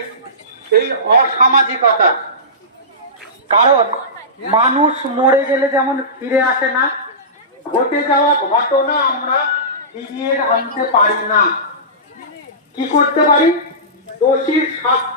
এসেছি এই অসামাজিকতা। কারণ মানুষ মরে গেলে যেমন ফিরে আসে না, ঘটে যাওয়া ঘটনা আমরা ফিরিয়ে আনতে পারি না। কি করতে পারি? দোষীর শাস্তি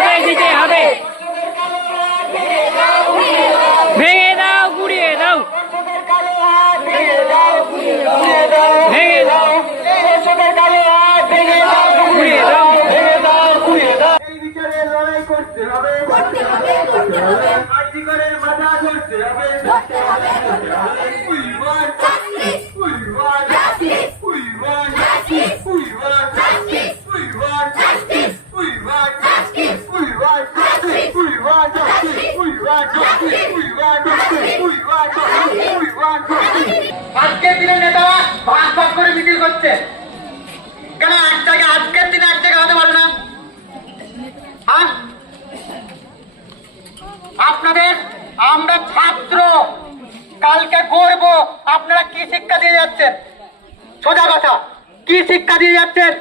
হবে। ভেঙে দাও গুড়িয়ে দাও। ভেঙে দাও। গুড়িয়ে দাও। লড়াই করতে হবে। করতে হবে করতে হবে। মাথা করতে হবে। করতে হবে করতে হবে। ভাগ ভাগ করে মিছিল করছে। কেন এক জায়গায় আজকের দিনে এক জায়গায় হতে পারে না? হ্যাঁ? আপনাদের, আমরা ছাত্র। কালকে করব আপনারা কি শিক্ষা দিয়ে যাচ্ছেন? সোজা কথা। কি শিক্ষা দিয়ে যাচ্ছেন?